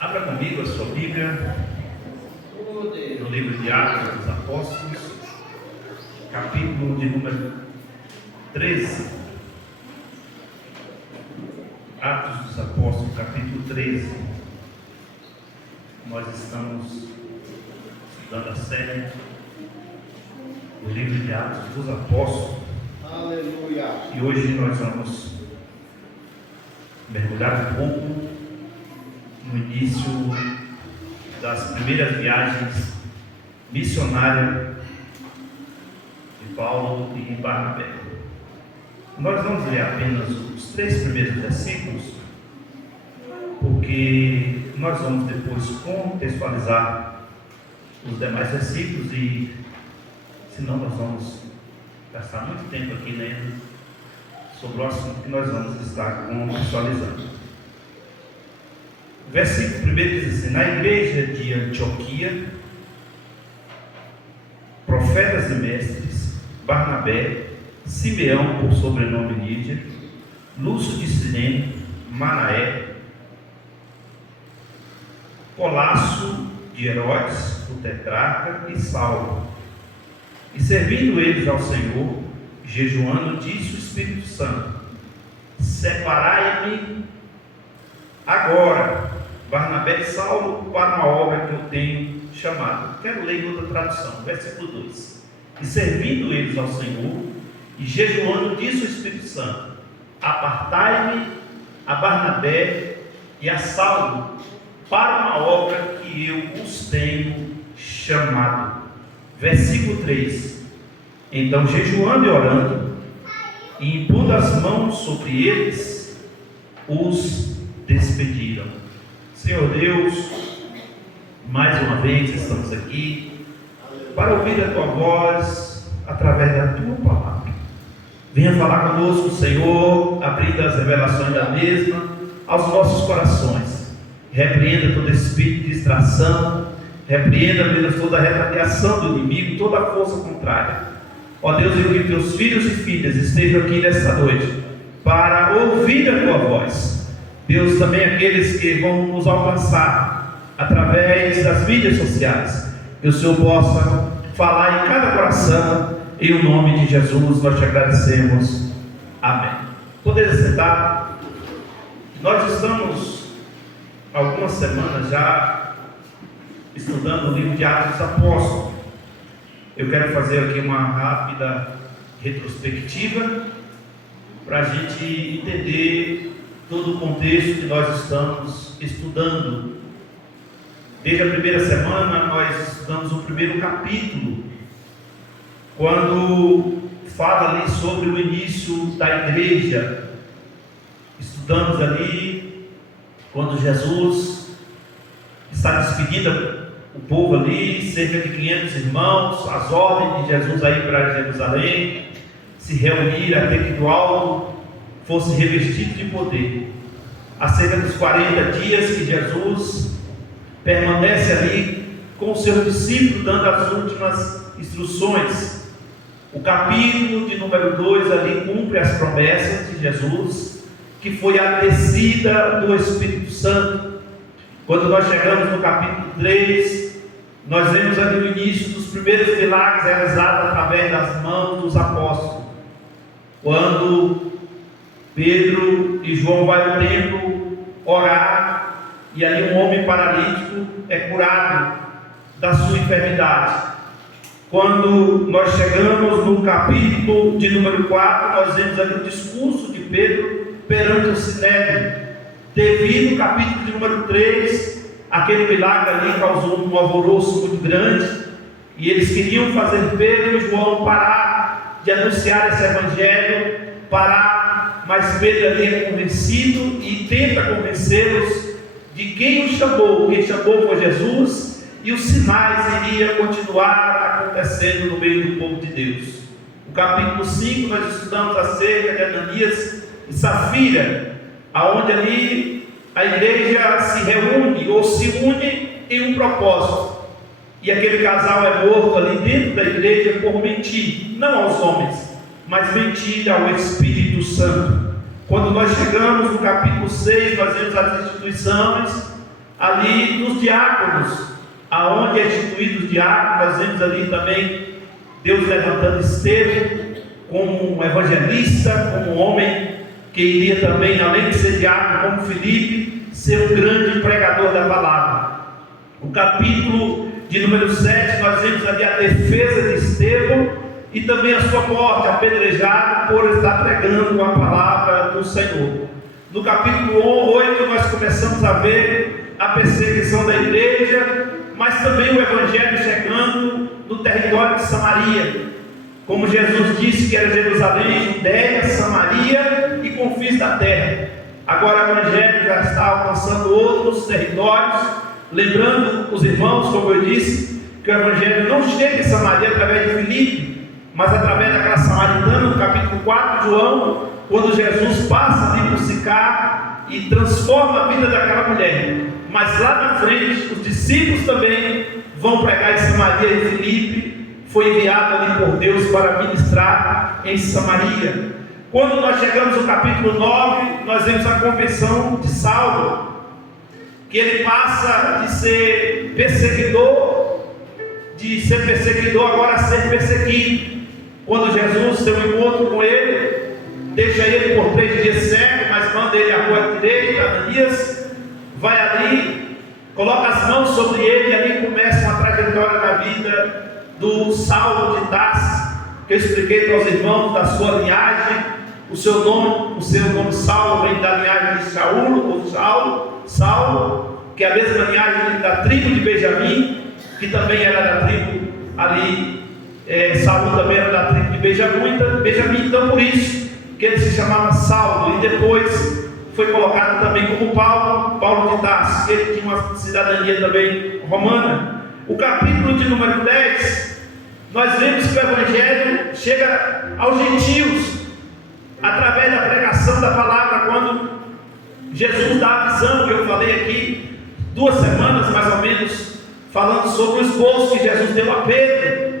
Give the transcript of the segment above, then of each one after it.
Abra comigo a sua Bíblia no livro de Atos dos Apóstolos, capítulo de número 13. Atos dos Apóstolos, capítulo 13. Nós estamos estudando a série do livro de Atos dos Apóstolos. Aleluia. E hoje nós vamos mergulhar um pouco no início das primeiras viagens missionárias de Paulo e Barnabé. Nós vamos ler apenas os 3 primeiros versículos, porque nós vamos depois contextualizar os demais versículos e senão nós vamos gastar muito tempo aqui lendo sobre o assunto que nós vamos estar contextualizando. O versículo 1 diz assim: na igreja de Antioquia, profetas e mestres, Barnabé, Simeão, por sobrenome Lídia, Lúcio de Cirene, Manaé, Colasso de Herodes, o tetrarca, e Saulo. E servindo eles ao Senhor, jejuando, disse o Espírito Santo: separai-me agora Barnabé e Saulo para uma obra que eu tenho chamado. Quero ler em outra tradução, versículo 2. E servindo eles ao Senhor e jejuando, disse o Espírito Santo: apartai-me a Barnabé e a Saulo para uma obra que eu os tenho chamado. Versículo 3. Então, jejuando e orando, e impondo as mãos sobre eles, os despediram. Senhor Deus, mais uma vez estamos aqui para ouvir a Tua voz através da Tua palavra. Venha falar conosco, Senhor, abrindo as revelações da mesma aos nossos corações. Repreenda todo espírito de distração, repreenda, Deus, toda a retaliação do inimigo, toda a força contrária. Ó Deus, eu que Teus filhos e filhas estejam aqui nesta noite para ouvir a Tua voz. Deus, também aqueles que vão nos alcançar através das mídias sociais, que o Senhor possa falar em cada coração, em o nome de Jesus nós te agradecemos. Amém. Poderia sentar. Nós estamos algumas semanas já estudando o livro de Atos dos Apóstolos. Eu quero fazer aqui uma rápida retrospectiva para a gente entender todo o contexto que nós estamos estudando. Desde a primeira semana nós estudamos o primeiro capítulo, quando fala ali sobre o início da igreja. Estudamos ali quando Jesus está despedindo o povo ali, cerca de 500 irmãos, as ordens de Jesus aí para Jerusalém, se reunir até que do alto fosse revestido de poder. Há cerca dos 40 dias que Jesus permanece ali com os seus discípulos, dando as últimas instruções. O capítulo de número 2 ali cumpre as promessas de Jesus, que foi a descida do Espírito Santo. Quando nós chegamos no capítulo 3, nós vemos ali o início dos primeiros milagres realizados através das mãos dos apóstolos. Quando Pedro e João vão ao templo orar, e ali um homem paralítico é curado da sua enfermidade. Quando nós chegamos no capítulo de número 4, nós vemos ali o discurso de Pedro perante o Sinédrio. Devido ao capítulo de número 3, aquele milagre ali causou um alvoroço muito grande, e eles queriam fazer Pedro e João parar de anunciar esse evangelho, parar, mas Pedro ali é convencido e tenta convencê-los de quem o chamou. Quem chamou foi Jesus, e os sinais iriam continuar acontecendo no meio do povo de Deus. No capítulo 5 nós estudamos acerca de Ananias e Safira, aonde ali a igreja se reúne ou se une em um propósito, e aquele casal é morto ali dentro da igreja por mentir, não aos homens, mas mentir ao Espírito Santo. Quando nós chegamos no capítulo 6, nós vemos as instituições ali dos diáconos, aonde é instituído os diáconos. Nós vemos ali também Deus levantando Estevão como um evangelista, como um homem que iria também, além de ser diácono, como Filipe, ser um grande pregador da palavra. O capítulo de número 7, nós vemos ali a defesa de Estevão e também a sua morte, apedrejado por estar pregando a palavra do Senhor. No capítulo 8, nós começamos a ver a perseguição da igreja, mas também o evangelho chegando no território de Samaria. Como Jesus disse que era Jerusalém, Judéia, Samaria e confins da terra. Agora o evangelho já está alcançando outros territórios. Lembrando os irmãos, como eu disse, que o evangelho não chega em Samaria através de Filipe, mas através daquela samaritana, no capítulo 4 de João, quando Jesus passa ali por Sicar e transforma a vida daquela mulher. Mas lá na frente, os discípulos também vão pregar em Samaria, e Filipe foi enviado ali por Deus para ministrar em Samaria. Quando nós chegamos no capítulo 9, nós vemos a conversão de Saulo, que ele passa de ser perseguidor agora a ser perseguido. Quando Jesus tem um encontro com ele, deixa ele por 3 dias cego, mas manda ele à rua direita, Ananias, vai ali, coloca as mãos sobre ele, e ali começa uma trajetória na vida do Saulo de Tarso, que eu expliquei para os irmãos da sua linhagem. O seu nome Saulo vem da linhagem de Saulo, que é a mesma linhagem da tribo de Benjamim, que também era da tribo ali, Saulo também era da tribo de Benjamim, então por isso que ele se chamava Saulo, e depois foi colocado também como Paulo de Tarso, que ele tinha uma cidadania também romana. O capítulo de número 10, nós vemos que o evangelho chega aos gentios, através da pregação da palavra, quando Jesus dá a visão que eu falei aqui, 2 semanas mais ou menos, falando sobre o esboço que Jesus deu a Pedro,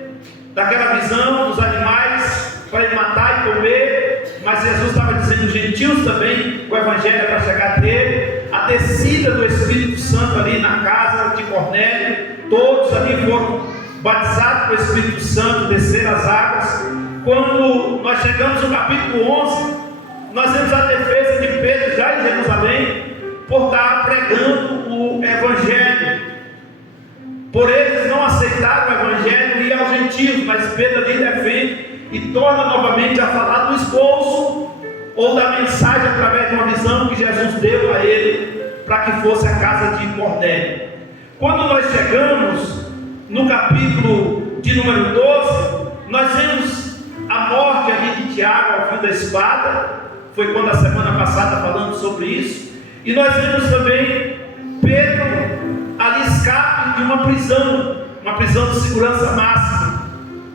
daquela visão dos animais para ele matar e comer, mas Jesus estava dizendo os gentios também, o evangelho para chegar a ter, a descida do Espírito Santo ali na casa de Cornélio, todos ali foram batizados pelo Espírito Santo, desceram as águas. Quando nós chegamos no capítulo 11, nós vemos a defesa de Pedro já em Jerusalém, por estar pregando o evangelho. Por eles não aceitarem o evangelho e aos gentios, mas Pedro ali defende e torna novamente a falar do esboço ou da mensagem através de uma visão que Jesus deu a ele para que fosse a casa de Cornélio. Quando nós chegamos no capítulo de número 12, nós vemos a morte ali de Tiago ao fio da espada. Foi quando a semana passada falando sobre isso. E nós vemos também Pedro ali escape de uma prisão de segurança máxima.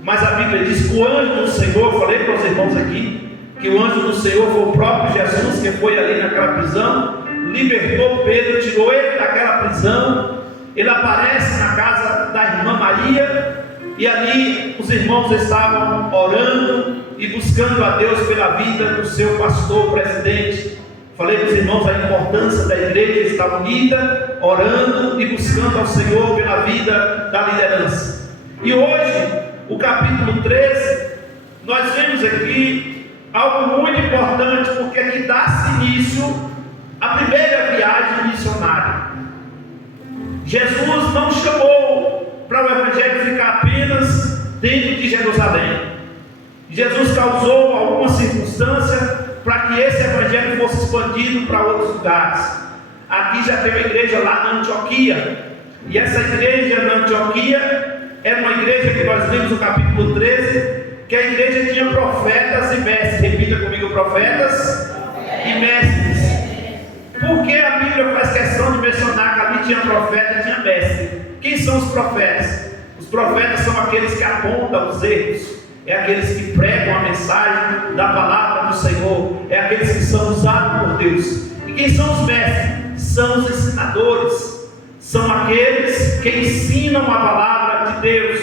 Mas a Bíblia diz que o anjo do Senhor, eu falei para os irmãos aqui, que o anjo do Senhor foi o próprio Jesus que foi ali naquela prisão, libertou Pedro, tirou ele daquela prisão. Ele aparece na casa da irmã Maria, e ali os irmãos estavam orando e buscando a Deus pela vida do seu pastor presidente. Falei para os irmãos a importância da igreja estar unida, orando e buscando ao Senhor pela vida da liderança. E hoje, o capítulo 13, nós vemos aqui algo muito importante, porque aqui dá-se início à primeira viagem missionária. Jesus não chamou para o evangelho ficar apenas dentro de Jerusalém. Jesus causou alguma circunstância para que esse evangelho fosse expandido para outros lugares. Aqui já tem uma igreja lá na Antioquia, e essa igreja na Antioquia era uma igreja que nós lemos no capítulo 13, que a igreja tinha profetas e mestres. Repita comigo: profetas e mestres. Porque a Bíblia faz questão de mencionar que ali tinha profeta e tinha mestre. Quem são os profetas? Os profetas são aqueles que apontam os erros, é aqueles que pregam a mensagem da palavra do Senhor, é aqueles que são usados por Deus. E quem são os mestres? São os ensinadores, são aqueles que ensinam a palavra de Deus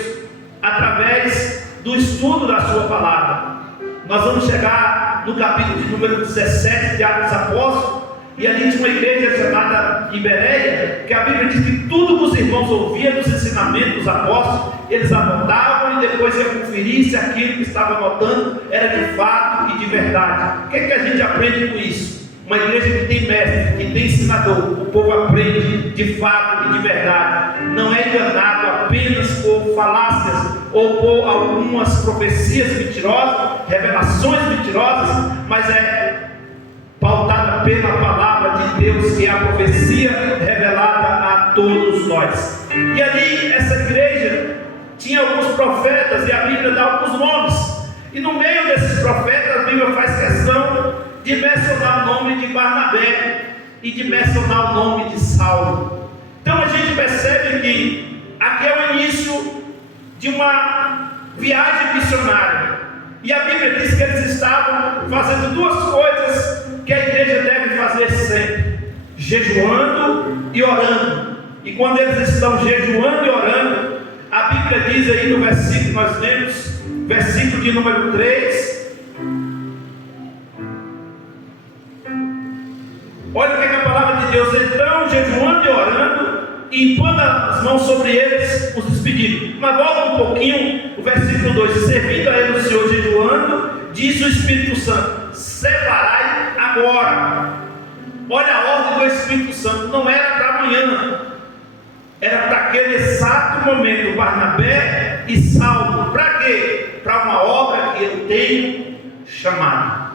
através do estudo da sua palavra. Nós vamos chegar no capítulo de número 17 de Atos dos Apóstolos, E ali tinha uma igreja chamada Iberéia, que a Bíblia diz que tudo que os irmãos ouviam dos ensinamentos dos apóstolos, eles anotavam e depois iam conferir se aquilo que estavam anotando era de fato e de verdade. O que é que a gente aprende com isso? Uma igreja que tem mestre, que tem ensinador, o povo aprende de fato e de verdade. Não é enganado apenas por falácias ou por algumas profecias mentirosas, revelações mentirosas, mas é pautada pela palavra de Deus, que é a profecia revelada a todos nós. E ali, essa igreja tinha alguns profetas, e a Bíblia dá alguns nomes. E no meio desses profetas, a Bíblia faz questão de mencionar o nome de Barnabé e de mencionar o nome de Saulo. Então a gente percebe que aqui é o início de uma viagem missionária. E a Bíblia diz que eles estavam fazendo duas coisas que a igreja deve fazer sempre: jejuando e orando. E quando eles estão jejuando e orando, a Bíblia diz aí no versículo que nós lemos, versículo de número 3, olha o que é a palavra de Deus: então jejuando e orando, e impondo as mãos sobre eles, os despediram. Mas volta um pouquinho, o versículo 2: servindo a ele o Senhor jejuando, disse o Espírito Santo: separai agora. Olha a ordem do Espírito Santo, não era para amanhã, era para aquele exato momento. Barnabé e Saulo, para quê? Para uma obra que eu tenho chamado.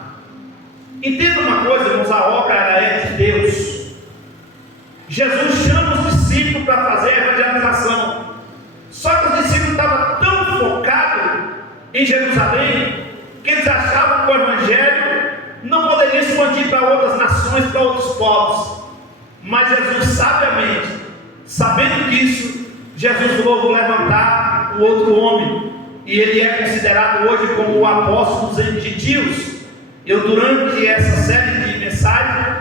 Entenda uma coisa, irmãos, a obra ela é de Deus. Jesus chama os discípulos para fazer a evangelização. Só que os discípulos estavam tão focados em Jerusalém que eles achavam que o evangelho não poderia expandir para outras nações, para outros povos. Mas Jesus, sabiamente, sabendo disso, Jesus vou levantar o outro homem, e ele é considerado hoje como o apóstolo dos gentios. Durante essa série de mensagens,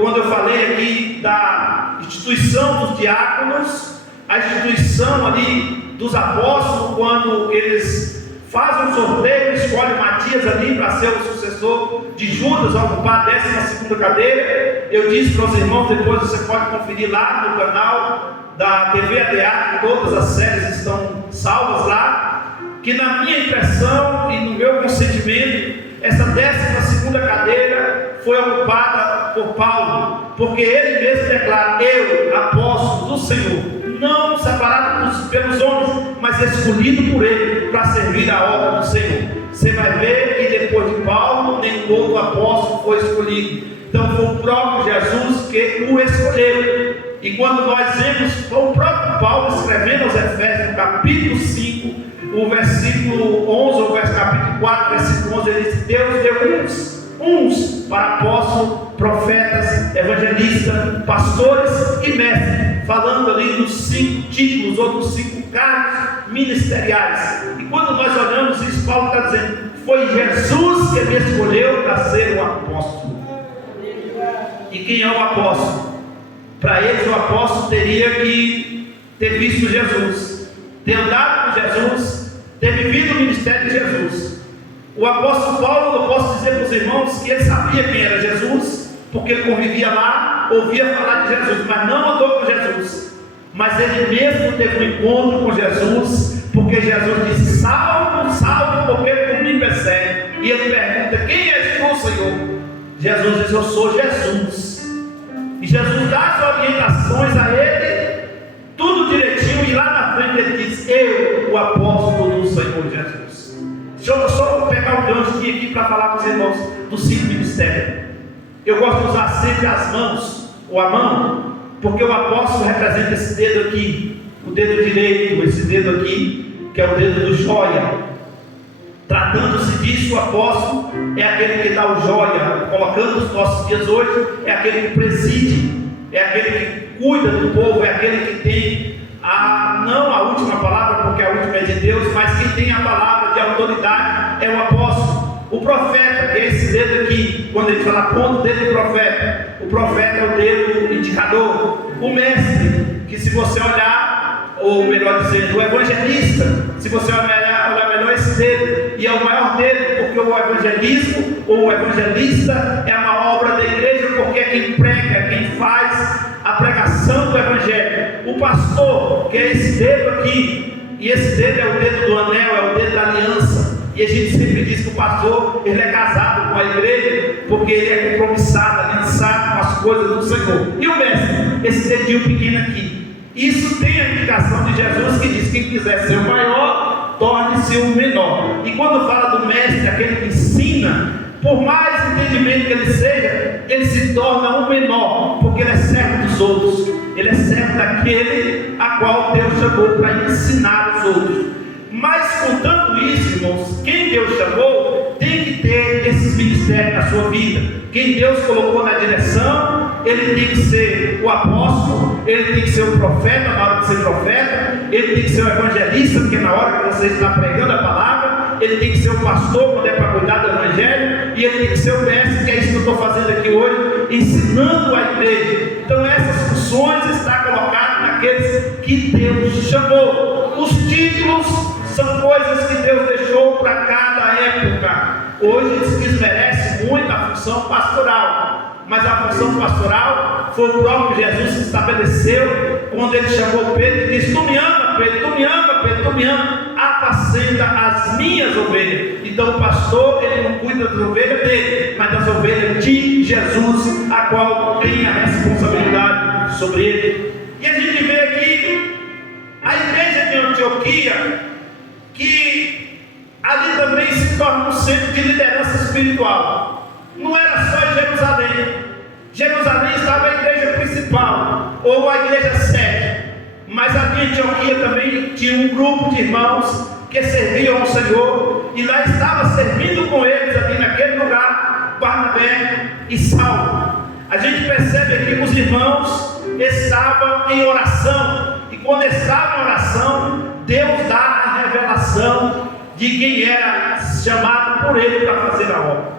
quando eu falei aqui da instituição dos diáconos, a instituição ali dos apóstolos, quando eles fazem um sorteio, escolhem Matias ali para ser o sucessor de Judas, a ocupar a 12ª cadeira. Eu disse para os irmãos, depois você pode conferir lá no canal da TV ADA, todas as séries estão salvas lá, que na minha impressão e no meu consentimento, essa 12ª cadeira foi ocupada por Paulo, porque ele mesmo declara: eu, apóstolo do Senhor, não separado pelos homens, mas escolhido por ele para servir a obra do Senhor. Você vai ver que depois de Paulo, nenhum outro apóstolo foi escolhido. Então foi o próprio Jesus que o escolheu. E quando nós vemos o próprio Paulo escrevendo aos Efésios, no capítulo 5, o versículo 11, ou capítulo 4, versículo 11, ele diz: Deus deu uns para apóstolos, profetas, evangelistas, pastores e mestres, falando ali dos 5 títulos ou dos 5 cargos ministeriais. E quando nós olhamos isso, Paulo está dizendo: foi Jesus que me escolheu para ser o apóstolo. E quem é o apóstolo? Para eles, o apóstolo teria que ter visto Jesus, ter andado com Jesus, ter vivido o ministério de Jesus. O apóstolo Paulo, eu posso dizer para os irmãos que ele sabia quem era Jesus, porque ele convivia lá, ouvia falar de Jesus, mas não andou com Jesus. Mas ele mesmo teve um encontro com Jesus, porque Jesus disse: Saulo, Saulo, porque tu me persegue? E ele pergunta: quem és tu, Senhor? Jesus diz: eu sou Jesus. E Jesus dá as orientações a ele, tudo direitinho, e lá na frente ele diz: eu, o apóstolo do Senhor Jesus. Deixa eu só pegar um gancho aqui para falar para os irmãos dos 5 ministérios. Eu gosto de usar sempre as mãos, ou a mão, porque o apóstolo representa esse dedo aqui, o dedo direito, esse dedo aqui, que é o dedo do joia. Tratando-se disso, o apóstolo é aquele que dá o joia, colocando os nossos dias hoje, é aquele que preside, é aquele que cuida do povo, é aquele que tem não a última palavra, porque a última é de Deus, mas quem tem a palavra de autoridade é o apóstolo. O profeta, que é esse dedo aqui, quando ele fala ponto, dedo do profeta, o profeta é o dedo indicador. O mestre, que se você olhar, ou melhor dizendo, o evangelista, se você olhar melhor esse dedo, e é o maior dedo, porque o evangelismo, ou o evangelista, é uma obra da igreja, porque é quem prega, quem faz a pregação do Evangelho. O pastor, que é esse dedo aqui, e esse dedo é o dedo do anel, é o dedo da aliança. E a gente sempre diz que o pastor, ele é casado com a igreja, porque ele é compromissado, aliançado com as coisas do Senhor. E o mestre, esse dedinho pequeno aqui. Isso tem a indicação de Jesus, que diz: quem quiser ser o maior, torne-se o menor. E quando fala do mestre, aquele que ensina, por mais entendimento que ele seja, ele se torna um menor, porque ele é servo dos outros. Ele é servo daquele a qual Deus chamou para ensinar os outros. Mas contando isso, irmãos, quem Deus chamou tem que ter esses ministérios na sua vida. Quem Deus colocou na direção, ele tem que ser o apóstolo, ele tem que ser o profeta na hora de ser profeta, ele tem que ser o evangelista, porque na hora que você está pregando a palavra, ele tem que ser o pastor quando é para cuidar do evangelho, e ele tem que ser o mestre, que é isso que eu estou fazendo aqui hoje, ensinando a igreja. Então essas funções estão colocadas naqueles que Deus chamou. Os títulos são coisas que Deus deixou para cada época. Hoje se desmerece muito a função pastoral, mas a função pastoral foi o próprio Jesus que estabeleceu quando ele chamou Pedro e disse: tu me ama, Pedro, tu me ama, Pedro, tu me ama, apacenta as minhas ovelhas. Então o pastor, ele não cuida das ovelhas dele, mas das ovelhas de Jesus, a qual tem a responsabilidade sobre ele. E a gente vê aqui a igreja de Antioquia, que ali também se torna um centro de liderança espiritual. Não era só em Jerusalém. Jerusalém estava a igreja principal, ou a igreja sede, mas ali em Antioquia também tinha um grupo de irmãos que serviam ao Senhor, e lá estava servindo com eles ali naquele lugar Barnabé e Saulo. A gente percebe aqui que os irmãos estavam em oração, e quando estavam em oração, Deus dá a revelação de quem era chamado por ele para fazer a obra.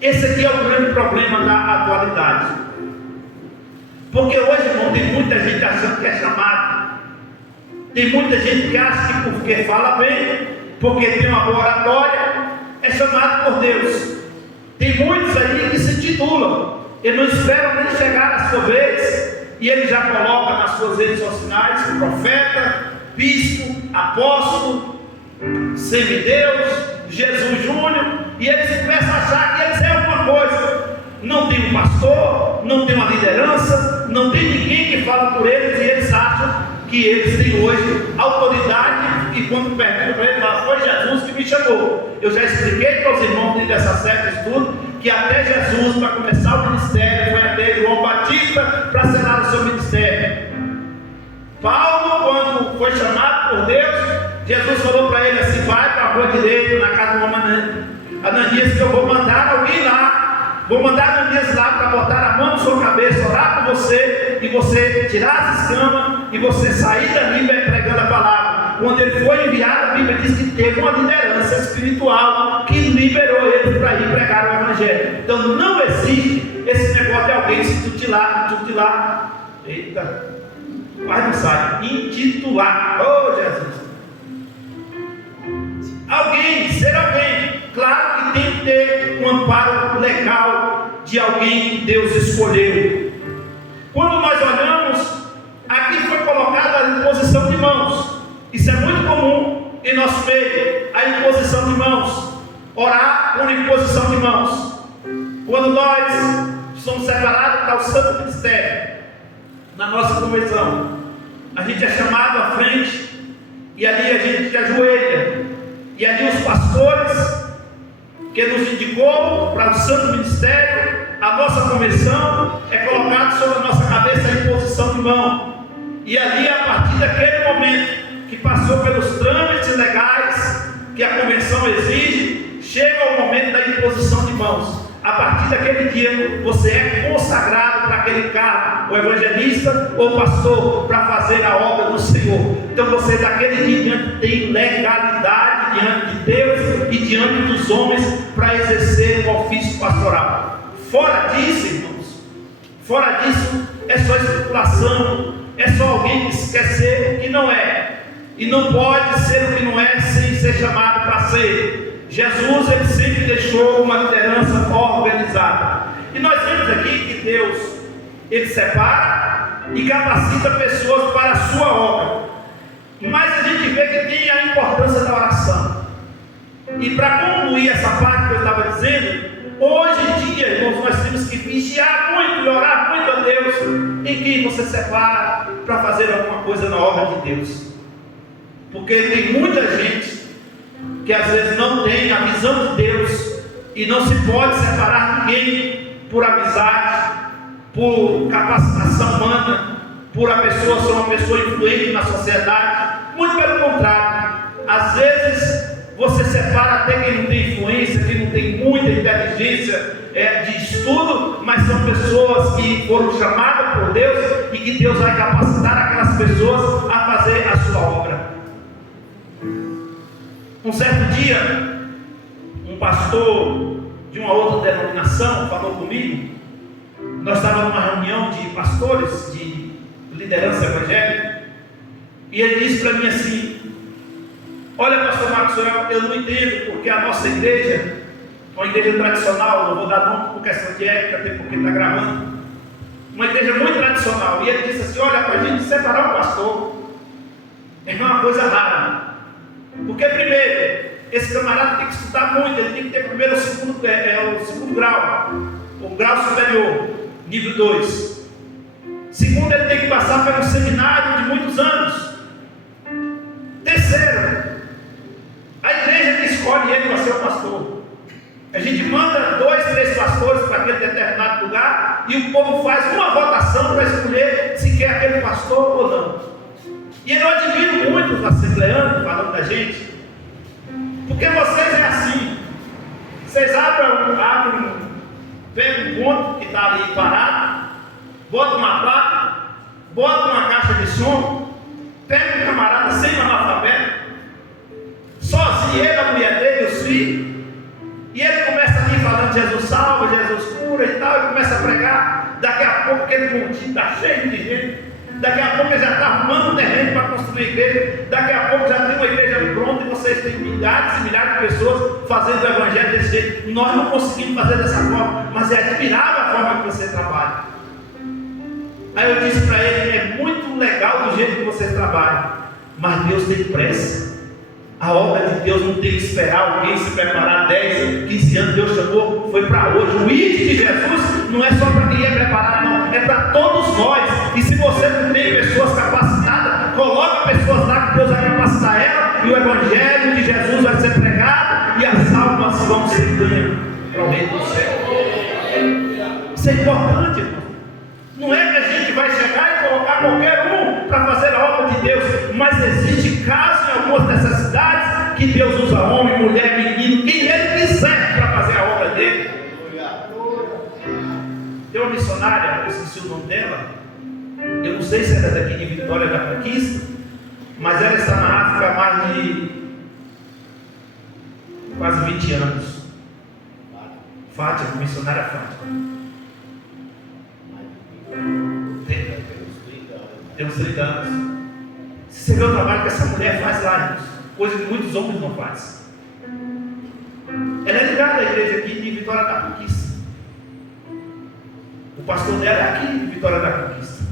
Esse aqui é o grande problema da atualidade, porque hoje, irmão, tem muita gente achando que é chamado, tem muita gente que acha que porque fala bem, porque tem uma boa oratória, é chamado por Deus. Tem muitos aí que se titulam, e não esperam nem chegar a sua vez, e ele já coloca nas suas redes sociais profeta, bispo, apóstolo, semideus, Jesus Júnior, e eles começam a achar que eles é alguma coisa. Não tem um pastor, não tem uma liderança, não tem ninguém que fala por eles, e eles acham que eles têm hoje autoridade, e quando perguntam para ele, falam: foi Jesus que me chamou. Eu já expliquei para os irmãos dentro dessa série de estudo, que até Jesus, para começar o ministério, foi até João Batista para selar o seu ministério. Paulo, quando foi chamado por Deus, Jesus falou para ele assim: vai para a rua direita, na casa do Ananias, que eu vou mandar alguém lá, vou mandar Ananias lá para botar a mão na sua cabeça, orar por você, e você tirar as escamas, e você sair dali pregando a palavra. Quando ele foi enviado, a Bíblia diz que teve uma liderança espiritual que liberou ele para ir pregar o Evangelho. Então não existe esse negócio de alguém se titular, eita, mas não sai, intitular, oh Jesus, ser alguém, claro que tem que ter um amparo legal de alguém que Deus escolheu. Quando nós olhamos, aqui foi colocada a imposição de mãos. Isso é muito comum em nosso meio, a imposição de mãos, orar por imposição de mãos. Quando nós somos separados para o santo ministério, na nossa convenção, a gente é chamado à frente, e ali a gente ajoelha, e ali os pastores que nos indicou para o santo ministério, a nossa convenção, é colocado sobre a nossa cabeça a imposição de mão, e ali a partir daquele momento que passou pelos trâmites legais que a convenção exige, chega o momento da imposição de mãos. A partir daquele dia, você é consagrado para aquele cargo, o evangelista ou pastor, para fazer a obra do Senhor. Então você daquele dia diante tem legalidade diante de Deus e diante dos homens para exercer o ofício pastoral. Fora disso, irmãos, fora disso, é só especulação, é só alguém que quer ser o que não é. E não pode ser o que não é sem ser chamado para ser. Jesus, ele sempre deixou uma liderança organizada. E nós vemos aqui que Deus, Ele separa e capacita pessoas para a sua obra. Mas a gente vê que tem a importância da oração. E para concluir essa parte que eu estava dizendo, hoje em dia, irmãos, nós temos que vigiar muito e orar muito a Deus em quem você separa para fazer alguma coisa na obra de Deus. Porque tem muita gente que às vezes não tem a visão de Deus e não se pode separar ninguém por amizade, por capacitação humana, por a pessoa ser uma pessoa influente na sociedade. Muito pelo contrário, às vezes você separa até quem não tem influência, quem não tem muita inteligência de estudo, mas são pessoas que foram chamadas por Deus e que Deus vai capacitar aquelas pessoas a fazer a sua obra. Um certo dia, um pastor de uma outra denominação falou comigo. Nós estávamos numa reunião de pastores, de liderança evangélica, e ele disse para mim assim: olha, pastor Marcos, eu não entendo porque a nossa igreja, uma igreja tradicional, não vou dar nome por questão de ética, até porque está gravando, uma igreja muito tradicional, e ele disse assim: olha, para a gente separar um pastor é uma coisa rara. Porque primeiro, esse camarada tem que estudar muito, ele tem que ter primeiro o segundo grau, o grau superior, nível 2. Segundo, ele tem que passar pelo seminário de muitos anos. Terceiro, a igreja que escolhe ele para ser o pastor. A gente manda 2, 3 pastores para aquele determinado lugar e o povo faz uma votação para escolher se quer aquele pastor ou não. E eu admiro muito os assembleanos falando da gente, porque vocês é assim: vocês pegam um ponto que está ali parado, botam uma placa, botam uma caixa de som, pegam um camarada sem analfabeto, sozinho, ele, a mulher dele, os filhos, e ele começa ali falando: Jesus salva, Jesus cura e tal, e começa a pregar. Daqui a pouco aquele pontinho está cheio de gente. Daqui a pouco ele já está arrumando um terreno para construir a igreja. Daqui a pouco já tem uma igreja pronta e vocês têm milhares e milhares de pessoas fazendo o evangelho desse jeito. Nós não conseguimos fazer dessa forma, mas é admirável a forma que você trabalha. Aí eu disse para ele: é muito legal do jeito que vocês trabalham, mas Deus tem pressa. A obra de Deus não tem que esperar alguém se preparar 10, 15 anos. Deus chamou, foi para hoje. O ID de Jesus não é só para quem é preparado, não, é para todos nós. E se você não tem pessoas capacitadas, coloca pessoas lá que Deus vai capacitar ela, e o evangelho de Jesus vai ser pregado e as almas vão ser ganhas para o reino do céu. Isso é importante, irmão. Não é que a gente vai chegar e colocar qualquer um para fazer a obra de Deus, mas existe casos em algumas necessidades que Deus usa homem, mulher, menino, quem Ele quiser para fazer a obra dele. Tem uma missionária, eu esqueci o nome dela, eu não sei se ela é daqui de Vitória da Conquista, mas ela está na África há mais de quase 20 anos. Fátima, missionária Fátima. Tem uns 30 anos. Se você vê o trabalho que essa mulher faz lá, irmãos, coisa que muitos homens não fazem. Ela é ligada à igreja aqui de Vitória da Conquista. O pastor dela é aqui de Vitória da Conquista.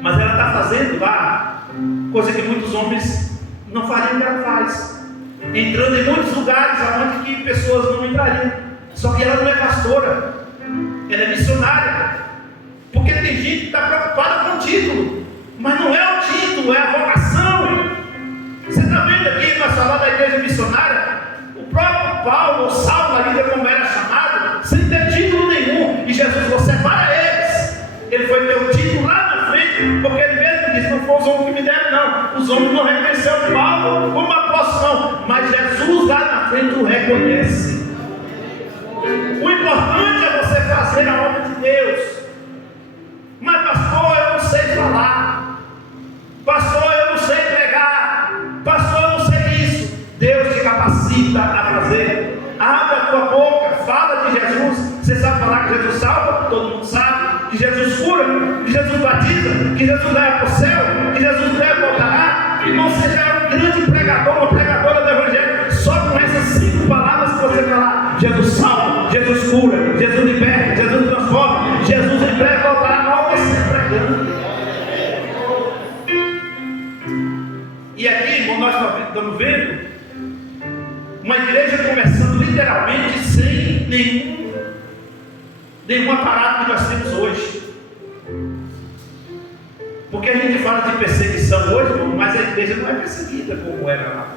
Mas ela está fazendo lá coisa que muitos homens não fariam o que ela faz. Entrando em muitos lugares onde que pessoas não entrariam. Só que ela não é pastora, ela é missionária. Porque tem gente que está preocupada com o título, mas não é o título, é a vocação. Você está vendo aqui nós falar da igreja missionária, o próprio Paulo, ou Saulo, ali como era chamado, sem ter título nenhum, e Jesus falou: separa eles. Ele foi ter o título lá na frente, porque ele mesmo disse: não foram os homens que me deram, não. Os homens não reconheceram Paulo como apóstolo, não, mas Jesus lá na frente o reconhece. O importante é você fazer a obra de Deus. Mas pastor, eu não sei falar, pastor, eu não sei pregar, pastor, eu não sei isso. Deus te capacita a fazer. Abre a tua boca, fala de Jesus. Você sabe falar que Jesus salva? Todo mundo sabe. Que Jesus cura, que Jesus batiza, que Jesus leva para o céu, que Jesus leva para o voltará. Irmão, você já é um grande pregador, uma pregadora do evangelho, só com essas 5 palavras que você falar: Jesus salva, Jesus cura, Jesus liberta, Jesus transforma, estamos vendo uma igreja começando literalmente sem nenhuma parada que nós temos hoje. Porque a gente fala de perseguição hoje, irmão, mas a igreja não é perseguida como era lá.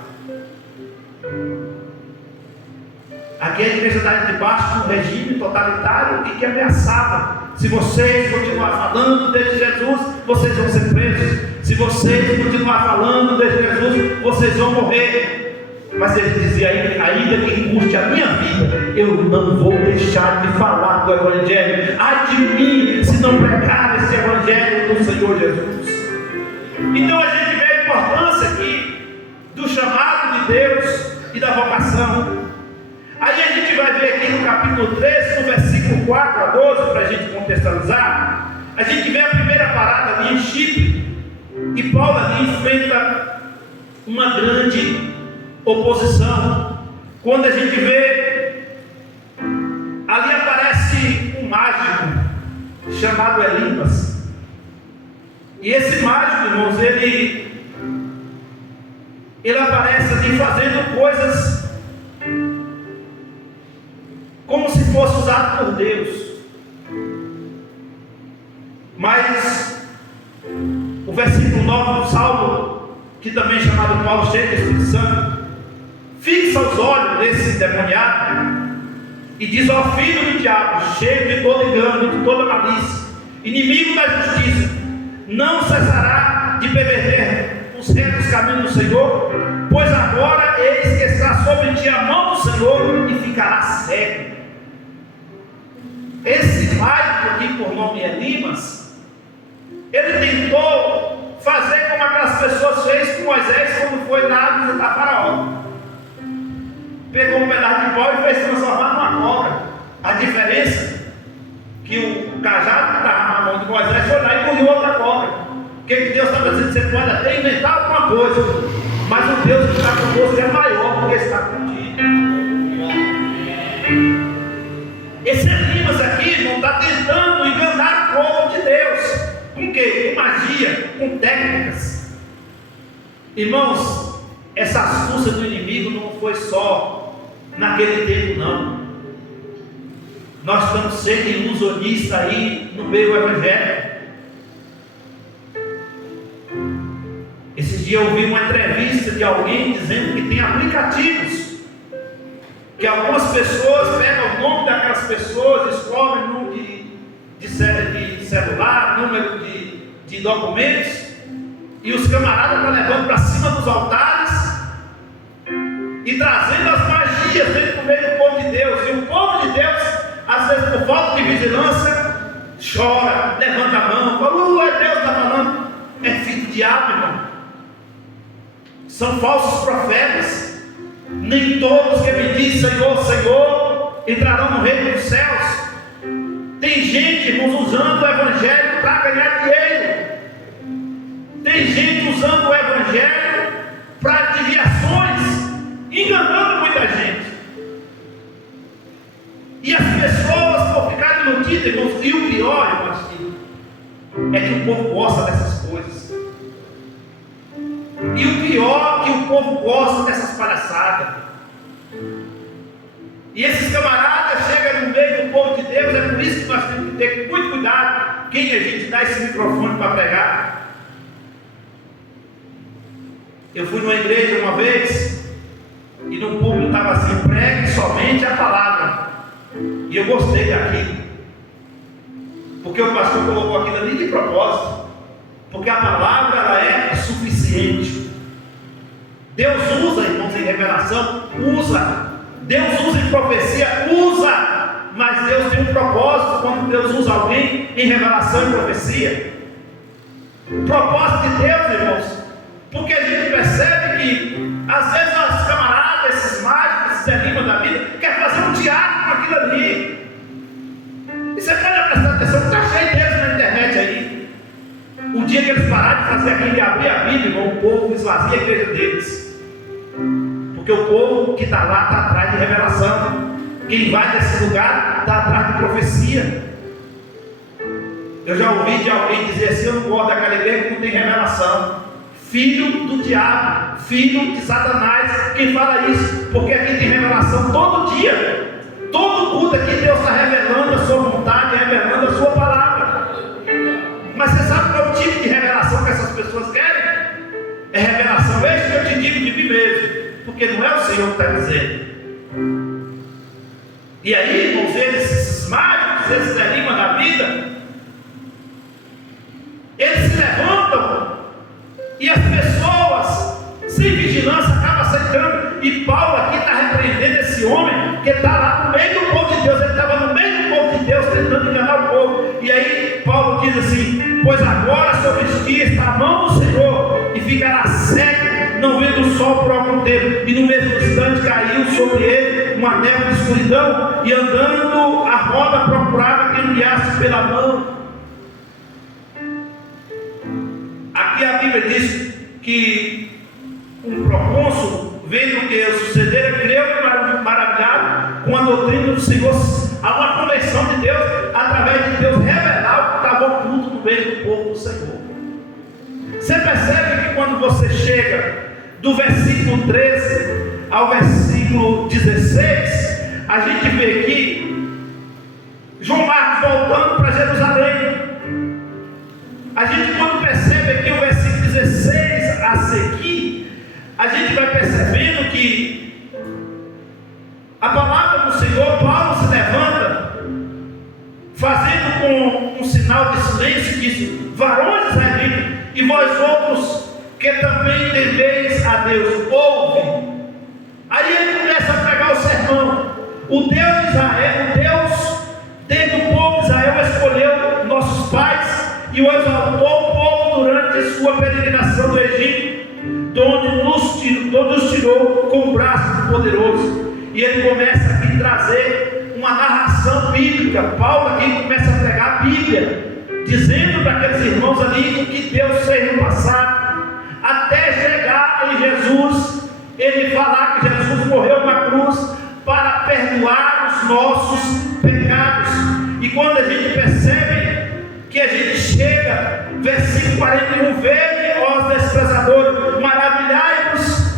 Aqui a igreja está debaixo de um regime totalitário e que ameaçava. Se vocês continuar falando de Jesus, vocês vão ser presos. Se vocês continuar falando de Jesus, vocês vão morrer. Mas ele dizia, ainda que custe a minha vida, eu não vou deixar de falar do Evangelho. Ai de mim, se não pregar esse Evangelho do Senhor Jesus. Então a gente vê a importância aqui do chamado de Deus e da vocação. Aí a gente vai ver aqui no capítulo 13, no versículo 4 a 12, para a gente contextualizar. A gente vê a primeira parada ali em Chipre, e Paulo ali enfrenta uma grande oposição. Quando a gente vê, ali aparece um mágico chamado Elimas. E esse mágico, irmãos, ele aparece ali fazendo coisas como se fosse usado por Deus. Mas o versículo 9 do Salmo, que também é chamado Paulo, cheio do Espírito Santo, fixa os olhos desse endemoniado e diz ao filho do diabo, cheio de todo engano, de toda malícia, inimigo da justiça, não cessará de perverter os retos caminhos do Senhor, pois agora eis que está sobre ti a mão do Senhor e ficará cego. Esse mágico aqui, por nome Elimas, ele tentou fazer como aquelas pessoas fez com Moisés quando foi lá visitar Faraó. Pegou um pedaço de pau e fez transformar numa cobra. A diferença é que o cajado que estava na mão de Moisés foi lá e engoliu outra cobra. O que Deus estava dizendo? Você pode até inventar alguma coisa, mas o Deus que está conosco é maior do que está contigo. Esse Elimas aqui, irmão, está tentando enganar o povo de Deus. Com quê? Com magia, com técnicas. Irmãos, essa astúcia do inimigo não foi só naquele tempo, não. Nós estamos sendo ilusionistas aí no meio do Evangelho. Esses dias eu ouvi uma entrevista de alguém dizendo que tem aplicativos, que algumas pessoas pegam o nome daquelas pessoas, escrevem número de celular, número de documentos, e os camaradas estão levando para cima dos altares e trazendo as magias dentro do meio do povo de Deus. E o povo de Deus, às vezes por falta de vigilância, chora, levanta a mão, fala, é Deus está falando. É filho do diabo, irmão. São falsos profetas. Nem todos que me dizem Senhor, Senhor entrarão no reino dos céus. Tem gente, irmãos, usando o Evangelho para ganhar dinheiro. Tem gente usando o Evangelho para desviações, enganando muita gente. E as pessoas, por ficarem iludidas, irmãos, e o pior, irmãos, é que o povo gosta dessas coisas. E o pior é que o povo gosta dessas palhaçadas. E esses camaradas chegam no meio do povo de Deus. É por isso que nós temos que ter muito cuidado quem a gente dá esse microfone para pregar. Eu fui numa igreja uma vez e no público estava assim: pregue somente a palavra. E eu gostei daquilo, porque o pastor colocou aquilo ali de propósito, porque a palavra ela é suficiente. Deus usa, irmãos, em revelação, usa. Deus usa em profecia, usa. Mas Deus tem um propósito quando Deus usa alguém em revelação e profecia. O propósito de Deus, irmãos, porque a gente percebe que às vezes os camaradas, esses mágicos, esses Elimas da vida, querem fazer um teatro com aquilo ali. E você pode prestar atenção, está cheio deles na internet aí. O dia que eles pararem de fazer aquilo e abrir a Bíblia, irmão, o povo esvazia a igreja deles. Porque o povo que está lá está atrás de revelação. Quem vai nesse lugar está atrás de profecia. Eu já ouvi de alguém dizer assim: eu não gosto daquela igreja que não tem revelação. filho do diabo, filho de Satanás. Quem fala isso? Porque aqui tem revelação todo dia. Todo culto aqui Deus está revelando a sua vontade, revelando a sua palavra. Mas você sabe qual é o tipo de revelação que essas pessoas querem? É revelação, este que eu te digo de mim mesmo, porque não é o Senhor que está dizendo. E aí, irmãos, esses mágicos, esses enigmas da vida, eles se levantam e as pessoas, sem vigilância, acabam aceitando. E Paulo aqui está repreendendo esse homem que está lá no meio do povo de Deus. Ele estava no meio do povo de Deus tentando enganar o povo. E aí Paulo diz assim: pois agora sobre os dias está a mão do Senhor, e ficará cego, não vendo o sol por algum tempo. E no mesmo instante caiu sobre ele uma névoa de escuridão, e andando a roda procurava que guiasse pela mão. Aqui a Bíblia diz que um procônsul, vendo o que sucedera, creu maravilhado com a doutrina do Senhor. Há uma conversão de Deus através de Deus revelar o que estava oculto no meio do povo do Senhor. Você percebe que quando você chega do versículo 13 ao versículo 16, a gente vê aqui João Marcos voltando para Jerusalém. A gente, quando percebe aqui o versículo 16 a seguir, a gente vai percebendo que a palavra do Senhor, Paulo se levanta, fazendo com um sinal de silêncio, diz: varões israelitas, e vós outros que também temeis a Deus, ouve. Aí ele começa a pregar o sermão. O Deus de Israel, o Deus desde o povo de Israel escolheu nossos pais e o exaltou o povo durante a sua peregrinação do Egito, de onde nos tirou com o braço poderoso. E ele começa aqui a trazer uma narração bíblica. Paulo aqui começa a pregar a Bíblia, dizendo para aqueles irmãos ali o que Deus fez no passado, até chegar em Jesus, ele falar que Jesus morreu na cruz para perdoar os nossos pecados. E quando a gente percebe que a gente chega, versículo 41, vede, ó desprezadores, maravilhai-vos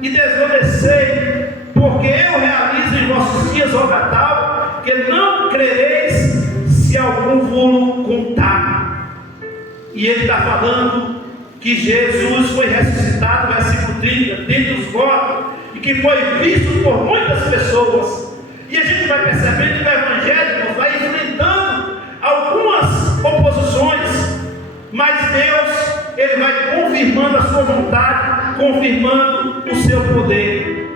e desvanecei, porque eu realizo em vossos dias obra tal, que não crereis se algum vos contar. E ele está falando que Jesus foi ressuscitado, versículo 30, dentre os mortos, e que foi visto por muitas pessoas. E a gente vai percebendo que o Evangelho vai enfrentando algumas oposições, mas Deus, ele vai confirmando a sua vontade, confirmando o seu poder.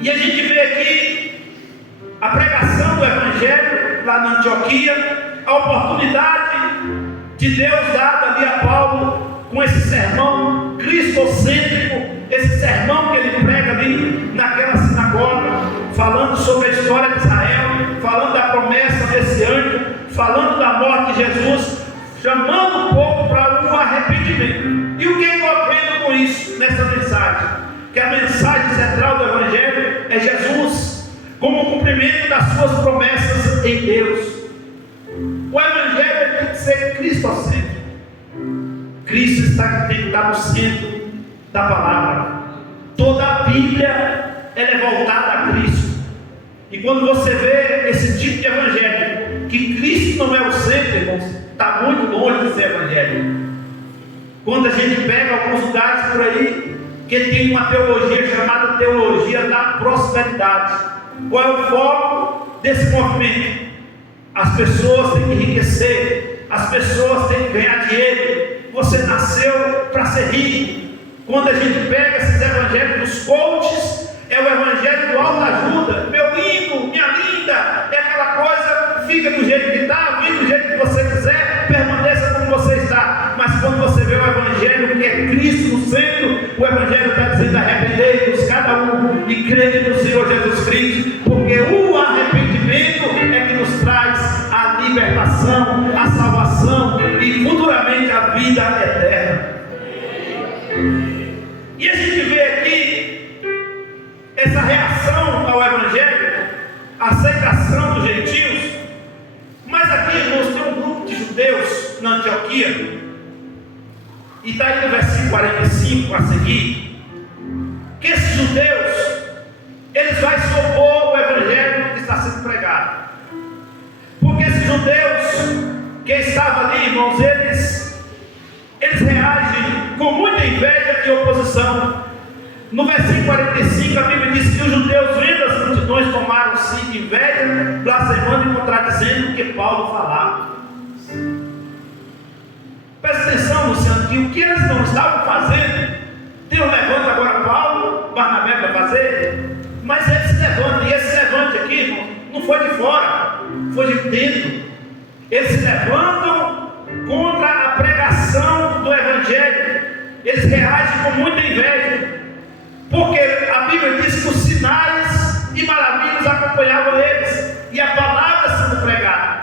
E a gente vê aqui a pregação do Evangelho lá na Antioquia, a oportunidade de Deus dada ali a Paulo com esse sermão cristocêntrico, esse sermão que ele prega ali naquela sinagoga, falando sobre a história de Israel, falando da promessa desse anjo, falando da morte de Jesus, chamando o povo para um arrependimento. E o que eu aprendo com isso nessa mensagem? Que a mensagem central do Evangelho é Jesus, como cumprimento das suas promessas em Deus. O Evangelho tem que ser cristocêntrico. Cristo tem que estar no centro da palavra. Toda a Bíblia ela é voltada a Cristo. E quando você vê esse tipo de evangelho, que Cristo não é o centro, irmãos, está muito longe de ser evangelho. Quando a gente pega alguns lugares por aí que tem uma teologia chamada teologia da prosperidade, qual é o foco desse movimento? As pessoas têm que enriquecer, as pessoas têm que ganhar dinheiro. Você nasceu para ser rico. Quando a gente pega esses evangelhos dos coaches, é o evangelho do autoajuda. Meu lindo, minha linda, é aquela coisa, fica do jeito que está, vive do jeito que você quiser, permaneça como você está. Mas quando você vê o evangelho que é Cristo no centro, o evangelho está dizendo: arrependei-vos cada um e crede no Senhor Jesus Cristo, porque o arrependimento é que nos traz a libertação, a salvação e futuramente a vida eterna. E a gente vê aqui essa reação ao Evangelho, a aceitação dos gentios. Mas aqui, irmãos, tem um grupo de judeus na Antioquia e está aí no versículo 45 a seguir, que esses judeus, eles vão se opor ao evangelho que está sendo pregado. Porque esses judeus que estavam ali, irmãos, eles reagem com muita inveja e oposição. No versículo 45 a Bíblia diz que os judeus, vendo as multidões, tomaram-se de inveja, blasfemando e contradizendo o que Paulo falava. Presta atenção, Luciano, que o que eles não estavam fazendo, Deus levanta agora Paulo, Barnabé para fazer, mas eles se levantam, e esse levante aqui, irmão, não foi de fora, foi de dentro. Eles se levantam contra a pregação do evangelho, eles reagem com muita inveja, porque a Bíblia diz que os sinais e maravilhas acompanhavam eles, e a palavra sendo pregada.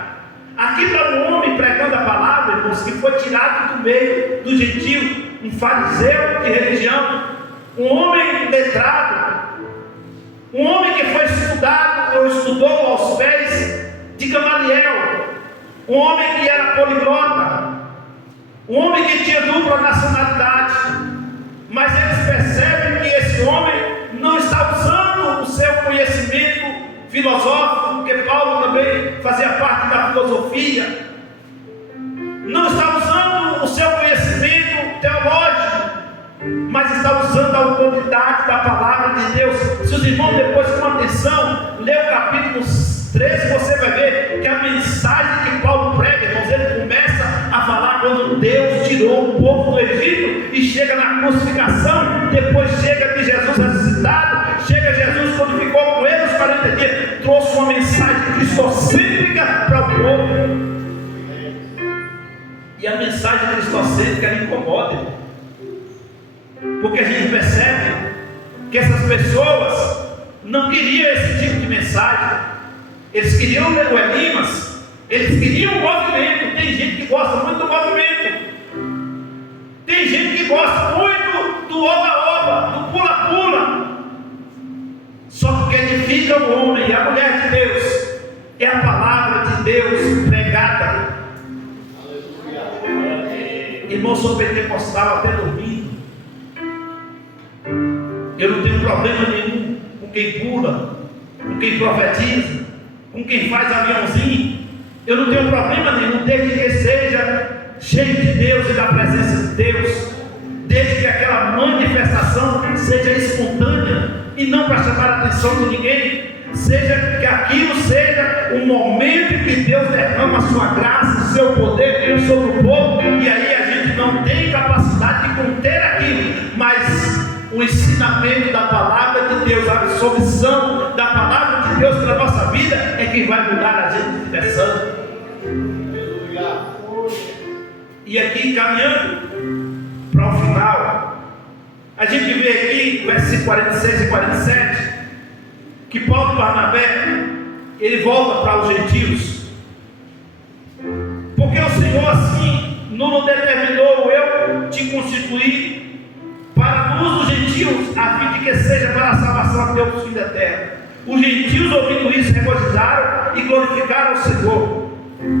Aqui está um homem pregando a palavra, irmãos, que foi tirado do meio do gentio, um fariseu de religião, um homem letrado, um homem que foi estudado ou estudou aos pés de Gamaliel, um homem que era poliglota, um homem que tinha dupla nacionalidade, mas eles percebem que esse homem não está usando o seu conhecimento filosófico, porque Paulo também fazia parte da filosofia, não está usando o seu conhecimento teológico, mas está usando a autoridade da palavra de Deus. Se os irmãos depois com atenção ler o capítulo 13, você vai ver que a mensagem que Paulo prega, irmãos, ele começa a falar quando Deus tirou o povo do Egito e chega na crucificação, depois chega de Jesus ressuscitado, chega Jesus quando ficou com ele os 40 dias, trouxe uma mensagem cristocêntrica para o povo. E a mensagem cristocêntrica lhe incomoda, porque a gente percebe que essas pessoas não queriam esse tipo de mensagem. Eles queriam o Elimas, eles queriam o movimento. Tem gente que gosta muito do movimento, tem gente que gosta muito do oba-oba, do pula-pula. Só que o que edifica o homem e a mulher de Deus é a palavra de Deus pregada. Irmão, sou pentecostal até dormindo. Eu não tenho problema nenhum com quem pula, com quem profetiza, com quem faz aviãozinho. Eu não tenho problema nenhum, desde que seja cheio de Deus e da presença de Deus, desde que aquela manifestação seja espontânea e não para chamar a atenção de ninguém, seja que aquilo seja um momento em que Deus derrama a sua graça, o seu poder sobre o povo, e aí a gente não tem capacidade de conter aquilo, mas o ensinamento da palavra de Deus, a absolvição da palavra de Deus para a nossa vida é que vai mudar a gente de direção. E aqui, caminhando para o final, a gente vê aqui, versículos 46 e 47, que Paulo e Barnabé, ele volta para os gentios, porque o Senhor assim não determinou eu te constituir para a luz dos gentios, a fim de que seja para a salvação até o fim da terra. Os gentios, ouvindo isso, regozijaram e glorificaram o Senhor,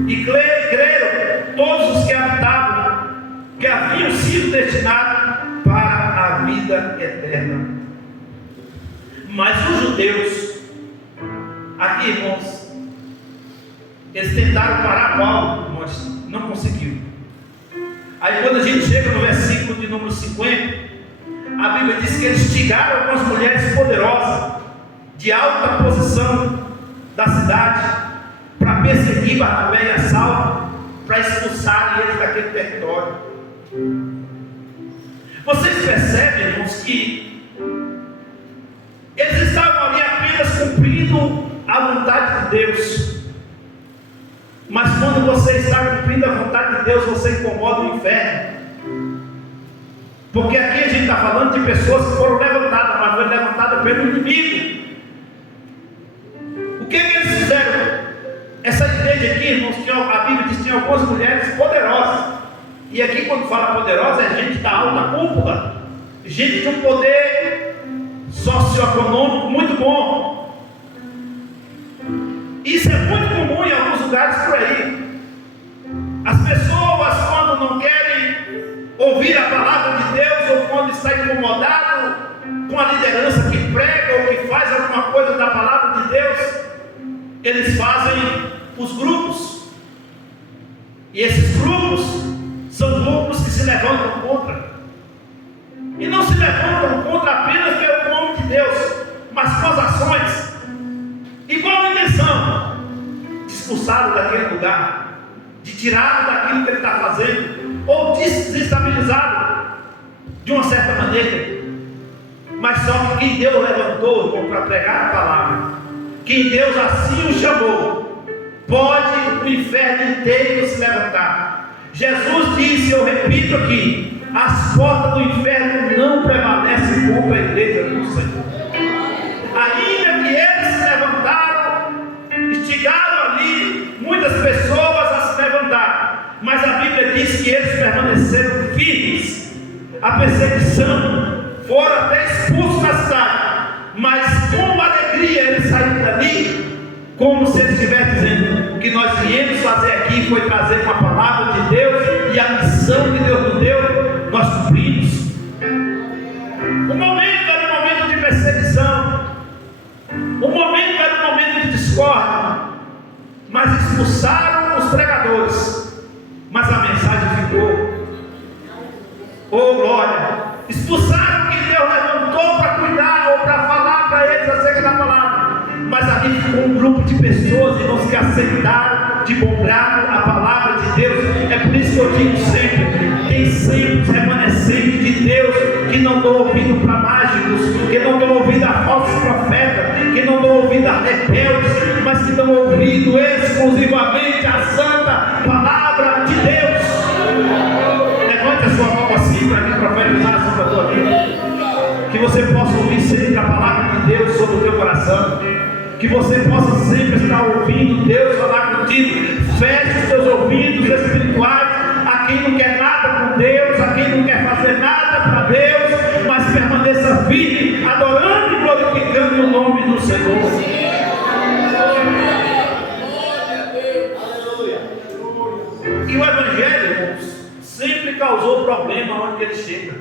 e creram todos os que habitavam, que haviam sido destinados para a vida eterna. Mas os judeus, aqui, irmãos, eles tentaram parar Paulo, mas não conseguiu. Aí quando a gente chega no versículo de número 50, a Bíblia diz que eles instigaram algumas mulheres poderosas, de alta posição da cidade, para perseguir Barnabé e Saulo, para expulsarem eles daquele território. Vocês percebem, irmãos, que eles estavam ali apenas cumprindo a vontade de Deus, mas quando você está cumprindo a vontade de Deus, você incomoda o inferno. Porque aqui a gente está falando de pessoas que foram levantadas, mas foram levantadas pelo inimigo. O que eles fizeram? Essa igreja aqui, irmãos, a Bíblia diz que tinha algumas mulheres poderosas. E aqui quando fala poderosa, é gente da alta cúpula, gente de um poder socioeconômico muito bom. Isso é muito comum em alguns lugares por aí. As pessoas, quando não querem ouvir a palavra de Deus, ou quando está incomodado com a liderança que prega ou que faz alguma coisa da palavra de Deus, eles fazem os grupos. E esses grupos são grupos que se levantam contra. E não se levantam contra apenas pelo nome de Deus, mas com as ações. E qual a intenção? De expulsá-lo daquele lugar, de tirá-lo daquilo que ele está fazendo, ou desestabilizá-lo de uma certa maneira. Mas só que quem Deus levantou para pregar a palavra, quem Deus assim o chamou, pode o inferno inteiro se levantar. Jesus disse, eu repito aqui, as portas do inferno não prevalecem contra a igreja do Senhor. Ainda que eles se levantaram, instigaram ali muitas pessoas a se levantar, mas a Bíblia diz que eles permaneceram firmes. A perseguição, foram até expulsos da cidade, mas com alegria eles saíram dali, como se eles estivessem dizendo: o que nós viemos fazer aqui foi trazer uma palavra de Deus, e a missão que Deus nos deu, nós cumprimos. O momento era um momento de perseguição, o momento era um momento de discórdia, mas expulsaram os pregadores, mas a mensagem ficou. Oh glória! Expulsaram o que Deus levantou para cuidar ou para falar para eles acerca da palavra, mas ali ficou um grupo de pessoas, irmãos, que aceitaram de bom grado a palavra de Deus. É por isso que eu digo sempre: tem sempre os remanescentes de Deus que não dão ouvido para mágicos, que não dão ouvido a falsos profetas, que não dão ouvido a rebeldes, mas que dão ouvido exclusivamente a santa palavra de Deus. Levante a sua mão assim para me profetizar sobre a tua vida. Que você possa ouvir sempre a palavra de Deus sobre o teu coração. Que você possa sempre estar ouvindo Deus falar contigo. Feche os teus ouvidos espirituais a quem não quer nada com Deus, a quem não quer fazer nada para Deus, mas permaneça firme, adorando e glorificando o nome do Senhor. E o Evangelho, irmãos, sempre causou problema onde ele chega.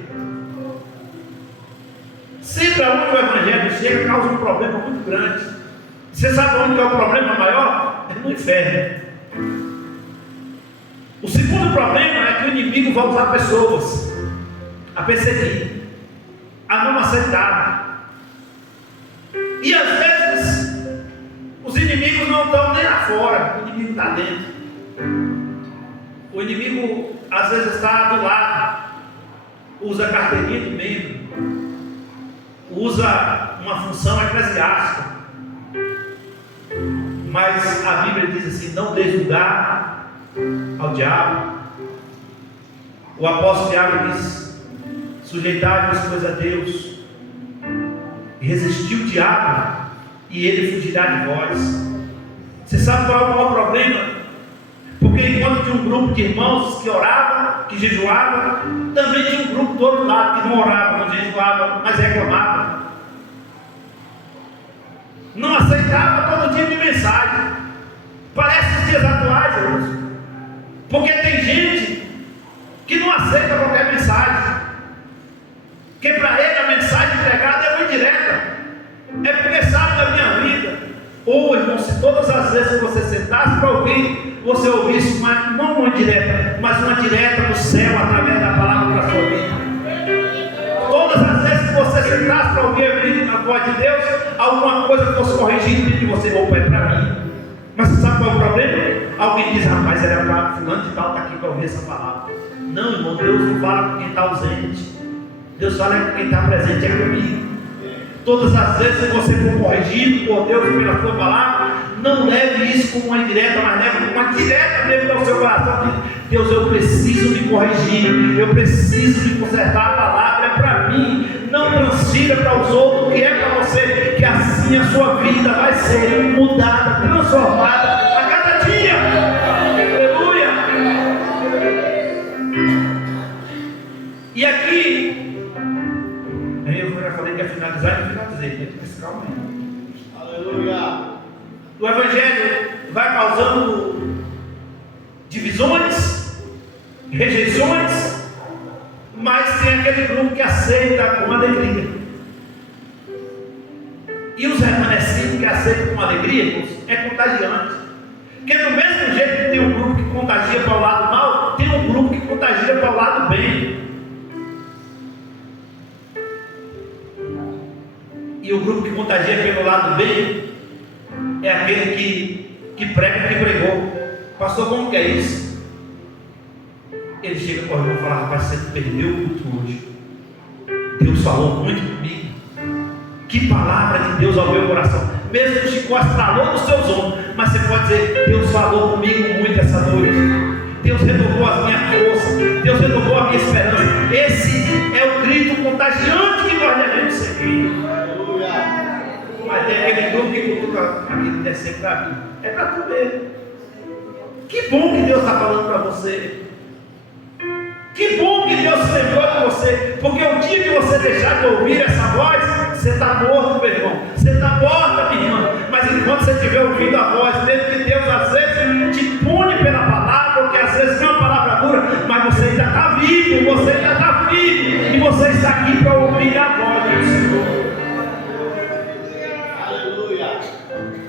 Sempre aonde o Evangelho chega, causa um problema muito grande. Você sabe onde é o problema maior? É no inferno. O segundo problema é que o inimigo vai usar pessoas a perseguir, a não aceitar. E às vezes os inimigos não estão nem lá fora, o inimigo está dentro. O inimigo às vezes está do lado, usa a carteirinha de membro, usa uma função eclesiástica, mas a Bíblia diz assim: não dê lugar ao diabo. O apóstolo Tiago diz: sujeitai-vos, pois, a Deus, e resistir o diabo, e ele fugirá de vós. Você sabe qual é o maior problema? Porque enquanto tinha um grupo de irmãos que orava, que jejuava, também tinha um grupo do outro lado que não orava, não jejuava, mas reclamava. Não aceitava todo tipo de mensagem. Parece os dias atuais, irmãos. Porque tem gente que não aceita qualquer mensagem. Porque para ele a mensagem pregada é muito direta. É porque sabe da minha vida. Ou, irmão, se todas as vezes que você sentasse para ouvir, você ouvisse não uma direta, mas uma direta do céu através da palavra para a sua vida. Todas as vezes que você sentasse para ouvir a voz de Deus, alguma coisa fosse corrigida de você, opa, é para mim. Mas você sabe qual é o problema? Alguém diz: rapaz, era para fulano de tal, está aqui para ouvir essa palavra. Não, irmão, Deus não fala com quem está ausente. Deus fala com quem está presente, é comigo. Todas as vezes que você for corrigido por Deus pela sua palavra, não leve isso como uma indireta, mas leve como uma direta dentro do seu coração. Deus, eu preciso me corrigir, eu preciso me consertar, a palavra é para mim. Não transfira para os outros o que é para você, que assim a sua vida vai ser mudada, transformada a cada dia. Aleluia! E aqui eu já falei que ia finalizar e finalizei, mas calma aí. Aleluia! O Evangelho vai causando divisões, rejeições, mas tem aquele grupo que aceita com alegria. E os remanescentes que aceitam com alegria, irmãos, é contagiante. Porque do mesmo jeito que tem um grupo que contagia para o lado mal, tem um grupo que contagia para o lado bem. E o grupo que contagia pelo lado bem é aquele que prega o que pregou. Pastor, como que é isso? Ele chega para o irmão e fala: rapaz, você perdeu o culto hoje. Deus falou muito comigo. Que palavra de Deus ao meu coração. Mesmo que o chicote estralou nos seus ombros, mas você pode dizer: Deus falou comigo muito essa noite. Deus renovou a minha força. Deus renovou a minha esperança. Esse é o grito contagiante que nós devemos seguir. Mas tem aquele grupo que cultua aquele descer para mim. É para tu ver. Que bom que Deus está falando para você. Que bom que Deus se lembrou de você. Porque o dia que você deixar de ouvir essa voz, você está morto, meu irmão. Você está morta, minha irmã. Mas enquanto você estiver ouvindo a voz, mesmo que Deus às vezes te pune pela palavra, porque às vezes não é uma palavra dura, mas você ainda está vivo, você ainda está vivo. E você está aqui para ouvir a voz do Senhor.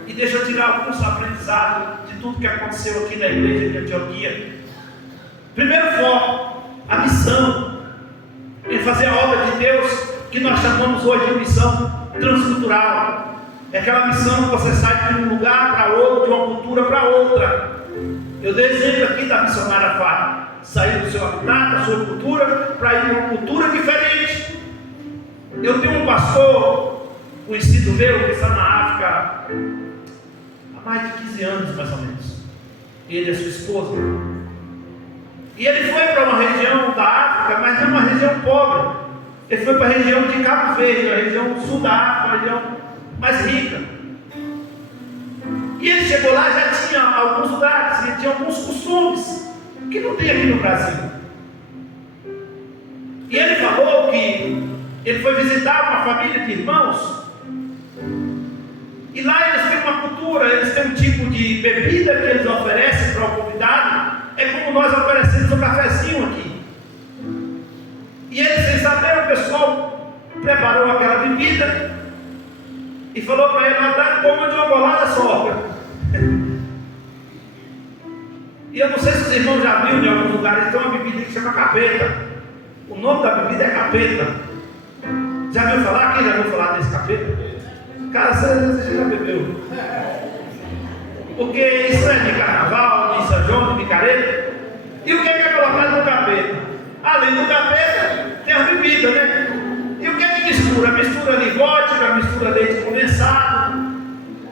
E deixa eu tirar alguns aprendizados de tudo que aconteceu aqui na igreja de Antioquia. Primeiro foco, a missão, em fazer a obra de Deus, que nós chamamos hoje de missão transcultural. É aquela missão que você sai de um lugar para outro, de uma cultura para outra. Eu dei exemplo aqui da missionária Fátima, saiu do seu habitat, da sua cultura, para ir para uma cultura diferente. Eu tenho um pastor conhecido meu que está na África há mais de 15 anos, mais ou menos. Ele e a sua esposa. E ele foi para uma região da África, mas não uma região pobre. Ele foi para a região de Cabo Verde, a região sul da África, a região mais rica. E ele chegou lá, já tinha alguns lugares, já tinha alguns costumes que não tem aqui no Brasil. E ele falou que ele foi visitar uma família de irmãos. E lá eles têm uma cultura, eles têm um tipo de bebida que eles oferecem para o convidado. É como nós oferecemos um cafezinho aqui. E eles, sem saber, o pessoal preparou aquela bebida e falou para ele: dá toma de uma bolada só. E eu não sei se os irmãos já viram em alguns lugares, tem uma bebida que chama capeta. O nome da bebida é capeta. Já viu falar? Quem já viu falar desse capeta? Cara, você já bebeu? Porque isso é de carnaval, de São João, de micareta. E o que é colocado no capeta? Além do capeta, tem as bebidas, né? E o que é que mistura? Mistura de vodka, mistura leite condensado.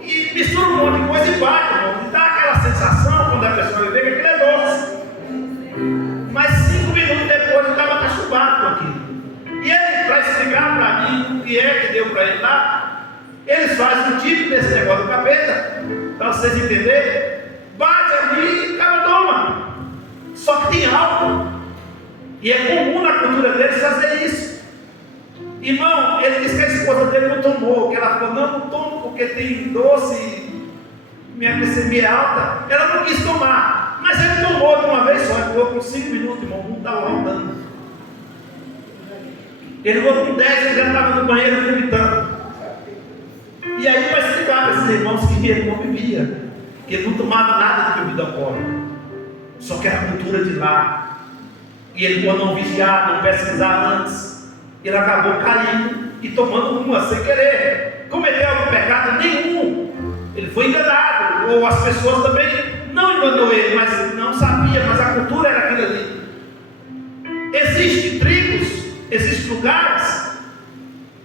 E mistura um monte de coisa e bate, irmão. E dá aquela sensação, quando a pessoa bebe, que aquilo é doce. Mas 5 minutos depois, eu estava cachubado com aquilo. E ele, para explicar para mim o que é que deu para ele lá, eles fazem o tipo desse negócio do capeta, para vocês entenderem, bate ali e o cara toma. Só que tem álcool. E é comum na cultura deles fazer isso. Irmão, ele disse que a esposa dele não tomou, que ela falou: não tomo porque tem doce, minha glicemia é alta. Ela não quis tomar, mas ele tomou de uma vez só. Ele tomou com 5 minutos, irmão, não estava voltando. Ele voltou com 10, ele já estava no banheiro vomitando. E aí vai explicar para esses irmãos que ele não bebia, que ele não tomava nada de bebida alcoólica, só que era a cultura de lá. E ele, por não vigiar, não pesquisar antes, ele acabou caindo e tomando uma sem querer. Cometeu algum pecado? Nenhum. Ele foi enganado, ou as pessoas também não enganou ele, mas não sabia, mas a cultura era aquilo ali. Existem tribos, existem lugares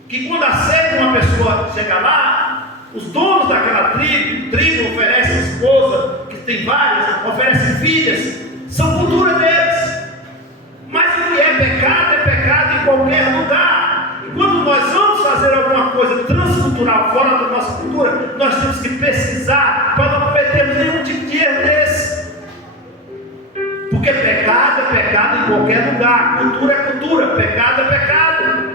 que quando aceitam uma pessoa chegar lá, os donos daquela tribo oferecem esposa, que tem várias, oferecem filhas, são cultura deles. Mas o que é pecado em qualquer lugar. E quando nós vamos fazer alguma coisa transcultural fora da nossa cultura, nós temos que pesquisar para não cometermos nenhum tipo de erro desse. Porque pecado é pecado em qualquer lugar, cultura é cultura, pecado é pecado.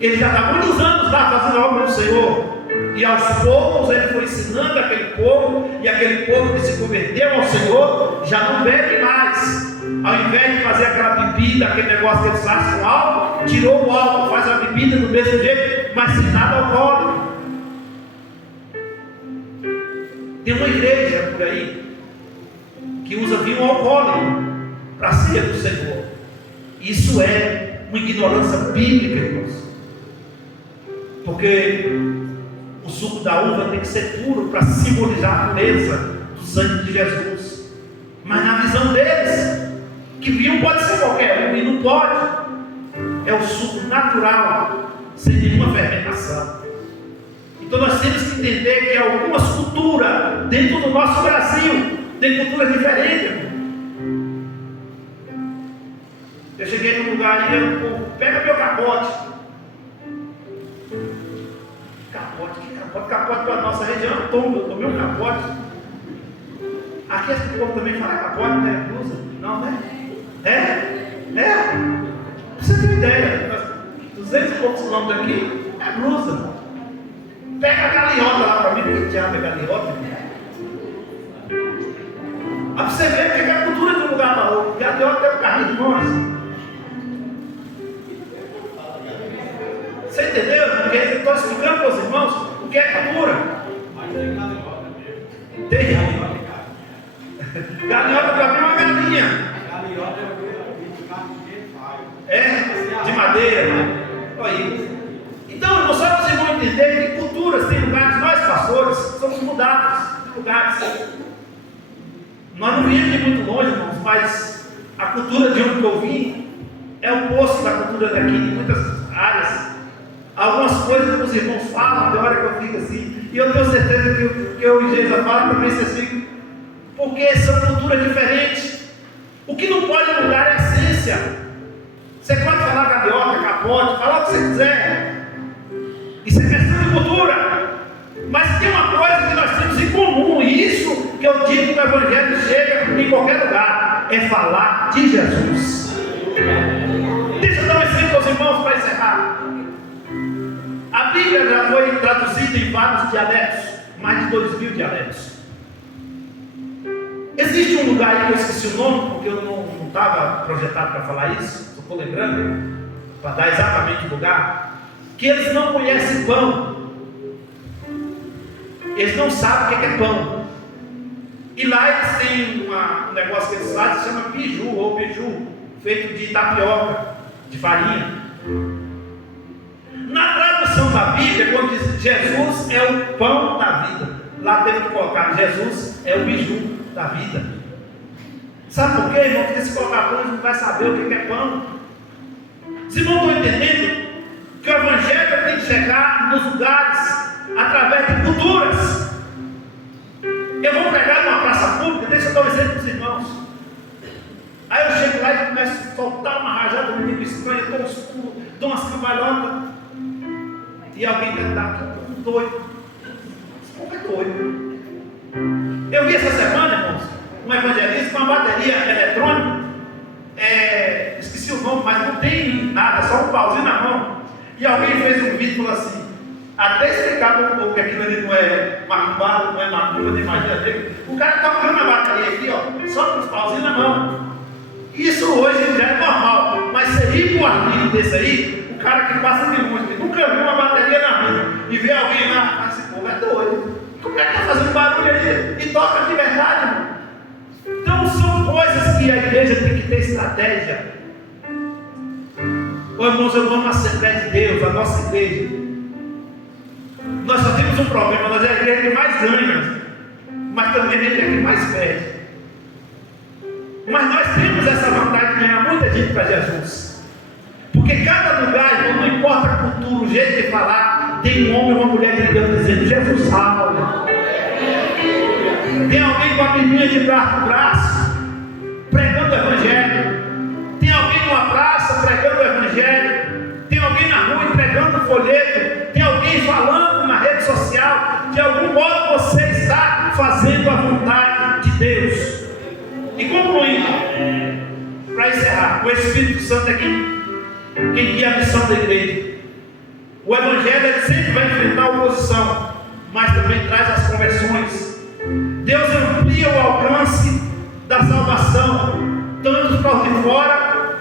Ele já está há muitos anos lá fazendo a obra do Senhor. E aos poucos ele foi ensinando aquele povo, e aquele povo que se converteu ao Senhor já não bebe mais. Ao invés de fazer aquela bebida, aquele negócio que eles fazem com álcool, tirou o álcool, faz a bebida do mesmo jeito, mas sem nada alcoólico. Tem uma igreja por aí que usa vinho alcoólico para a ceia do Senhor. Isso é uma ignorância bíblica, irmãos. Porque o suco da uva tem que ser puro para simbolizar a pureza do sangue de Jesus. Mas na visão deles, que vinho pode ser qualquer um, e não pode. É o suco natural, sem nenhuma fermentação. Então nós temos que entender que algumas culturas dentro do nosso Brasil tem culturas diferentes. Eu cheguei num lugar e eu pega meu capote. Capote para a nossa região, eu tomei um capote. Aqui esse povo também fala capote, né? Blusa? Não, né? Pra você ter ideia, 200 e poucos quilômetros aqui é blusa. Pega a galeota lá para mim, porque diabo é galeota. Para você ver que é a cultura de um lugar para outro. Galeota é um carrinho de mãos. Você entendeu? Porque eu estou explicando para os irmãos o que é cultura. Tem galeota para mim é uma galinha. De madeira. Olha isso. Então, irmãos, só vocês vão entender que culturas tem lugares, nós pastores somos mudados de lugares. Nós não viemos de muito longe, irmãos, mas a cultura de onde eu vim é o oposto da cultura daqui, de muitas áreas. Algumas coisas que os irmãos falam, tem hora que eu fico assim, e eu tenho certeza que o que eu e Jesus falam também vocês ficam, porque são culturas diferentes. O que não pode mudar é a essência. Você pode falar galeota, capote, falar o que você quiser. Isso é questão de cultura. Mas tem uma coisa que nós temos em comum, e isso que eu digo que o Evangelho chega em qualquer lugar, é falar de Jesus. Deixa eu dar um exemplo aos irmãos para encerrar. A Bíblia já foi traduzida em vários dialetos, mais de 2.000 dialetos. Existe um lugar aí que eu esqueci o nome, porque eu não estava projetado para falar isso, estou lembrando, para dar exatamente o lugar, que eles não conhecem pão. Eles não sabem o que é pão. E lá eles têm um negócio que eles fazem, se chama biju ou beiju, feito de tapioca, de farinha. Na tradução da Bíblia, quando diz Jesus é o pão da vida, lá teve que colocar Jesus é o biju da vida. Sabe por quê, irmão? Porque se colocar pão, a gente não vai saber o que é pão. Os irmãos estão entendendo que o Evangelho tem que chegar nos lugares através de culturas. Eu vou pregar numa praça pública, deixa eu dar um exemplo para os irmãos. Aí eu chego lá e começo a soltar uma rajada de menino estranho, tão escuro, dou umas cambalhotas. E alguém vai dar um doido. Esse povo é doido. Eu vi essa semana, irmãos, um evangelista com uma bateria eletrônica. Esqueci o nome, mas não tem nada, só um pauzinho na mão. E alguém fez um vídeo e falou assim, até explicar para o povo que aquilo ali não é macumbado, não é macumba, nem magia dele. O cara tocando a bateria aqui, ó, só com os pauzinhos na mão. Isso hoje já é normal, mas seria um arquivo desse aí, o cara que passa de longe, que nunca viu uma bateria na vida, e vê alguém lá, esse povo é doido. Como é que está fazendo barulho aí? E toca de verdade, irmão. Então são coisas que a igreja tem que ter estratégia. Ô irmãos, eu amo a Assembleia de Deus, a nossa igreja. Nós só temos um problema, nós é a igreja que mais ganha, mas também a igreja que mais perde. Mas nós temos essa vontade de ganhar muita gente para Jesus. Porque cada lugar, não importa a cultura, o jeito de falar, tem um homem e uma mulher de Deus dizendo Jesus salve. Tem alguém com a Bíblia de braço no braço, pregando o Evangelho. Tem alguém numa praça pregando o Evangelho. Tem alguém na rua entregando o folheto. Tem alguém falando na rede social. De algum modo você está fazendo a vontade de Deus. E concluindo, para encerrar, o Espírito Santo é quem guia a missão da igreja. O Evangelho ele sempre vai enfrentar a oposição, mas também traz as conversões. Deus amplia o alcance da salvação, tanto para os de fora,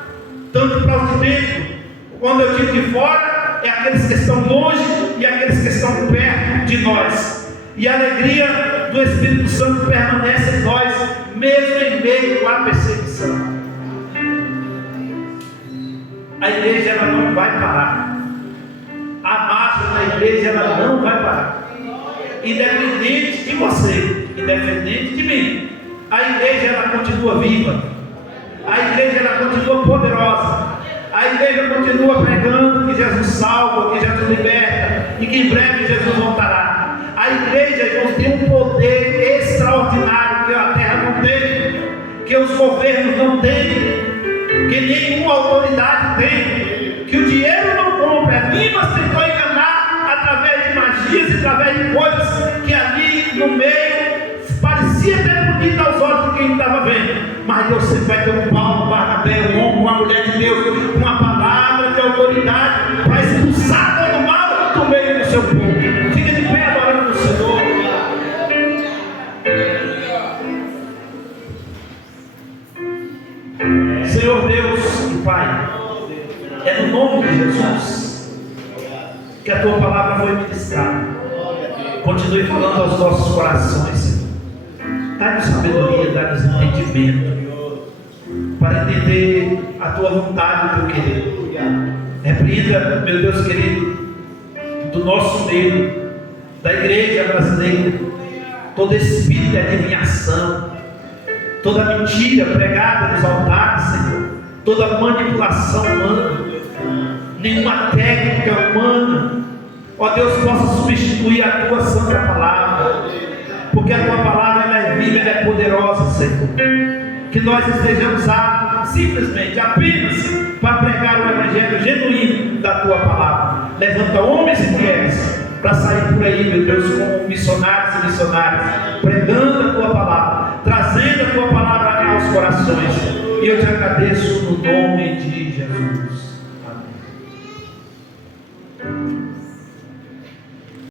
tanto para os de dentro. Quando eu digo de fora, é aqueles que estão longe e aqueles que estão perto de nós. E a alegria do Espírito Santo permanece em nós, mesmo em meio à perseguição. A igreja ela não vai parar. A marcha da igreja ela não vai parar. Independente de você, independente de mim, a igreja ela continua viva. A igreja ela continua poderosa. A igreja continua pregando que Jesus salva, que Jesus liberta e que em breve Jesus voltará. A igreja, irmãos, tem um poder extraordinário que a terra não tem, que os governos não têm, que nenhuma autoridade tem, que o dinheiro não compra. Nimas tentou enganar através de magias e através de coisas que ali no meio parecia até bonito aos olhos de quem estava vendo. Mas Deus sempre vai ter um Paulo, um Barnabé, um homem, uma mulher de Deus, uma palavra de autoridade para expulsar todo mal do meio do seu povo. Fica de pé adorando o Senhor. Senhor Deus e Pai, é no nome de Jesus que a Tua palavra foi ministrada. Continue falando aos nossos corações, Senhor. Dá-nos sabedoria, dá-nos entendimento para entender a Tua vontade, o Teu querer. Repreenda, meu Deus querido, do nosso meio, da igreja brasileira, todo espírito de adivinhação, toda mentira pregada nos altares, Senhor, toda manipulação humana, nenhuma técnica humana, ó Deus, possa substituir a Tua santa palavra, porque a Tua palavra ela é viva, ela é poderosa, Senhor. Que nós estejamos aptos, simplesmente, apenas para pregar o evangelho genuíno da Tua palavra. Levanta homens e mulheres para sair por aí, meu Deus, como missionários e missionárias, pregando a Tua palavra, trazendo a Tua palavra aos corações. E eu te agradeço no nome de Jesus. Amém.